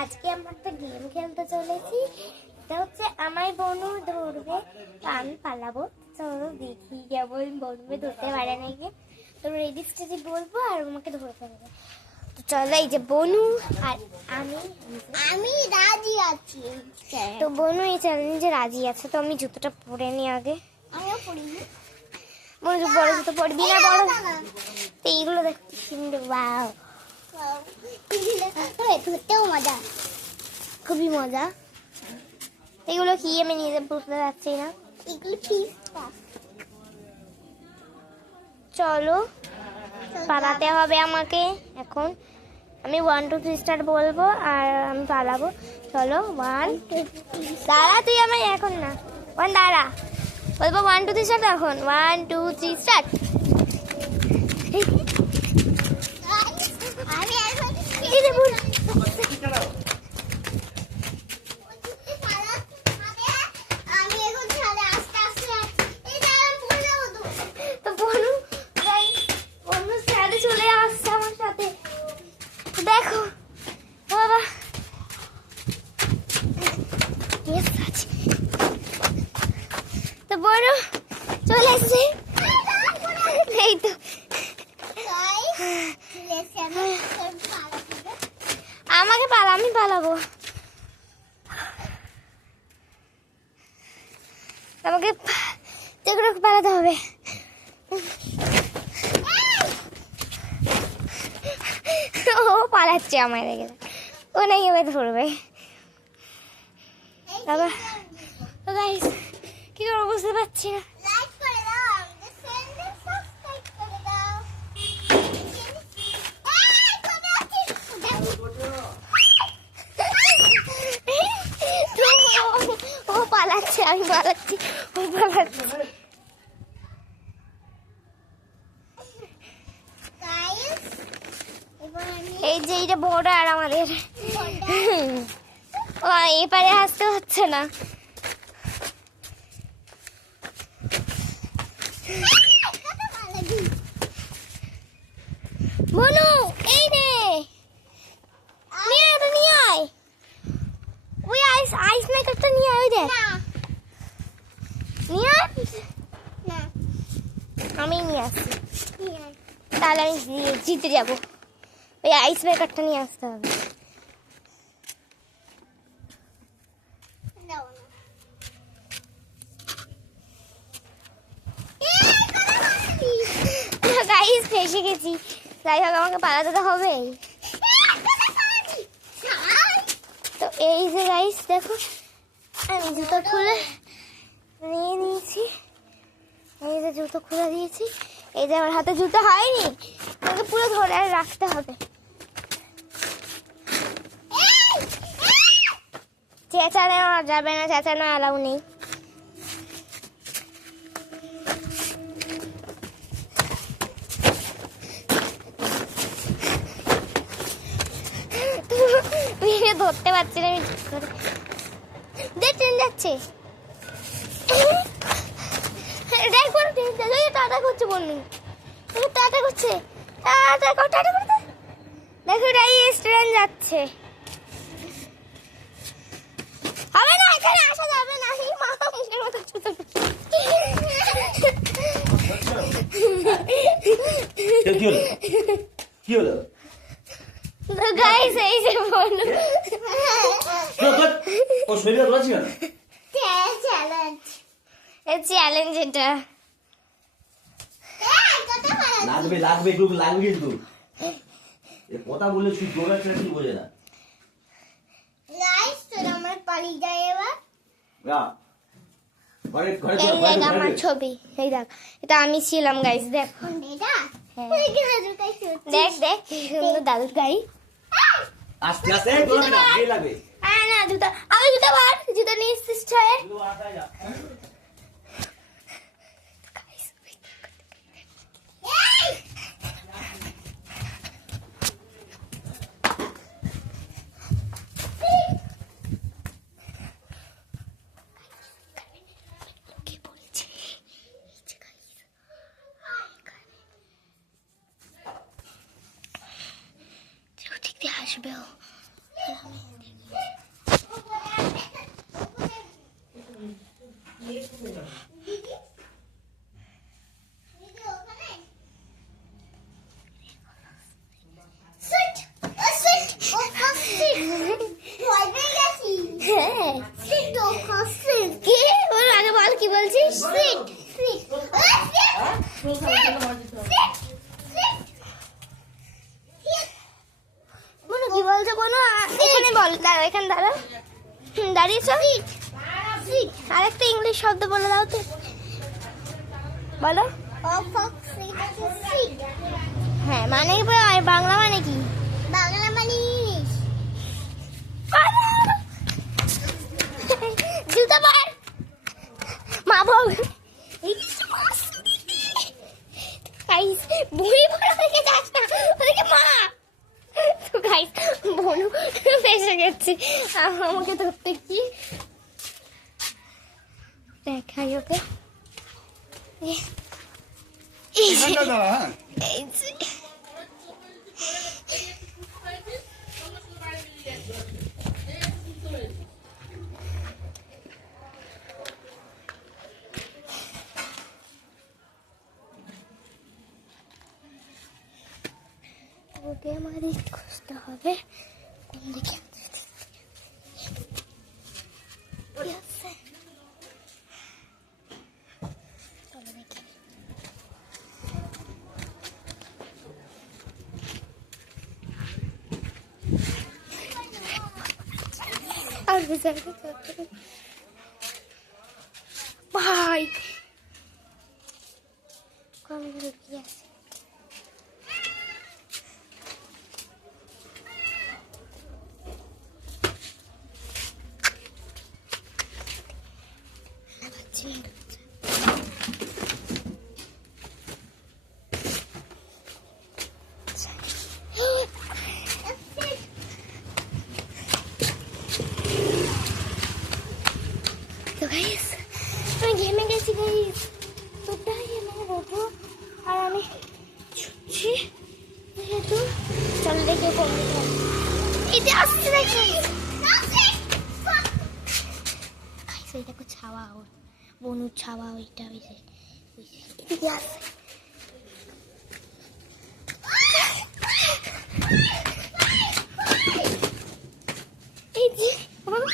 আজকে আমরা একটা গেম খেলতে চলেছি। এটা হচ্ছে আমায় বনু ধরবে, আমি পালাবো। চলো দেখি কেমন বনবে, ধরতে পারে নাকি। তো রেডি স্টেজে বলবো আর আমাকে ধরতে হবে। তো চলো, এই যে বনু আর আমি রাজি আছি। তো বনু এই চ্যালেঞ্জে রাজি আছে। তো আমি জুতোটা পরে নি আগে। আমিও পরিনি। বনু বড় জুতো পরবি না? বড় তো এইগুলো দেখতে সুন্দর। ওয়াও, ধরতেও মজা, খুবই মজা। এগুলো কি আমি নিজে বুঝতে পারছি না। এগুলো কি? চলো পালাতে হবে আমাকে এখন। আমি 1 2 3 স্টার্ট বলবো আর আমি পালাবো। চলো 1 দাঁড়া, তুই আমি এখন না 1 দাঁড়া বলবো 1 2 3 স্টার্ট। এখন 1 2 3 স্টার্ট। চলে আসছে আমার সাথে, দেখো বাবা। তো বড় চলে আসছে, এই তো আমাকে পালা, আমি পালাবো। আমাকে যেগুলো পালাতে হবে। ও পালাচ্ছে আমার দেখে, ও নাই এবার ধরবে। বাবা তো গাইস কি করবো বুঝতে পারছি না। ও পালাচ্ছে, আমি পালাচ্ছি, ও পালাচ্ছে। এই যে এইটা বর্ডার আমাদের, এপারে আসতে হচ্ছে না। মনু এই নে, নিয়ে এটা নিয়ে আয়। ওই আইস মেকারটা নিয়ে আয়। ওই দেখ নিয়ে আয়। আমি নিয়ে আসছি, তাহলে আমি জিতে যাবো। ওই আইস মেকারটা নিয়ে আসতে হবে। গাইস ফেসে গেছি। যাই হোক আমাকে পালাতে তো হবে। তো এই যে গাইস দেখো, আমি জুতো খুলে নিয়ে নিয়েছি। এই যে জুতো খুলে দিয়েছি। এই যে আমার হাতে জুতো হয়নি, আমাকে পুরো ধরে রাখতে হবে। চেঁচানো যাবে না, চেঁচানো অ্যালাউ নেই। ধরতে পারছি না আমি। ট্রেন যাচ্ছে, দেখ বড় ট্রেন যাচ্ছে। টাটা করছে বলুন, টাটা করছে, টাটা টাটা করতে। দেখো ট্রেন যাচ্ছে। হবে না, এখানে আসা যাবে না। মা মুখের মতো ছুটে কি হলো? তো গাইস এই যে বলুন, ও শরীরে ধরেছি কেন? চ্যালেঞ্জ এটা। লাগবে লাগবে একটু লাগবে কিন্তু। এ কথা বললে তুই জোরে ছেড়ে কি বোঝে না। গাইস তোরা আমার পালিয়ে যায় এবার। না ঘরে ঘরে এই দেখ আমার ছবি, এই দেখ এটা আমি ছিলাম গাইস। দেখ দেখ দেখ সুন্দর দাদু গাই। আস্তে আস্তে তোরা না এই লাগবে। না জুতা, আমি জুতা বার, জুতা নিয়ে এসেছিস ছয়ে। আসবে আগে বল কি বলছিস? বলো কি বলছো বলো, এখানে বল, দাঁড়া এখানে দাঁড়া, দাঁড়িয়েছ। আরেকটা ইংলিশ শব্দ বলে দাও তো, বলো। হ্যাঁ মানে কি, আর বাংলা মানে কি? বাংলা মানে ইংলিশ। জুতা পর মা বল। গাইস বুড়ি বুড়ো থেকে যাস না, ওদিকে মা। তো গাইস বনু ফেসে গেছে, আমাকে ধরতে কি দেখাই ওকে। এই যে ওকে আমাদের খুঁজতে হবে কোন দিকে আছে। চলো দেখি। আর ভাই কম লুকিয়ে আছে। তো গাইস আমি ঘেমে গেছি গাইস, তো তাই আমি রোবো আর আমি ছুটছি যেহেতু। চল দেখে কোন দিকে এই যে আসছে দেখি গাইস, ওই দেখো ছাওয়া, ওর বনুর ছাওয়া, ওইটা ওই যে এদিকে আসছে। এই যে বন্ধ।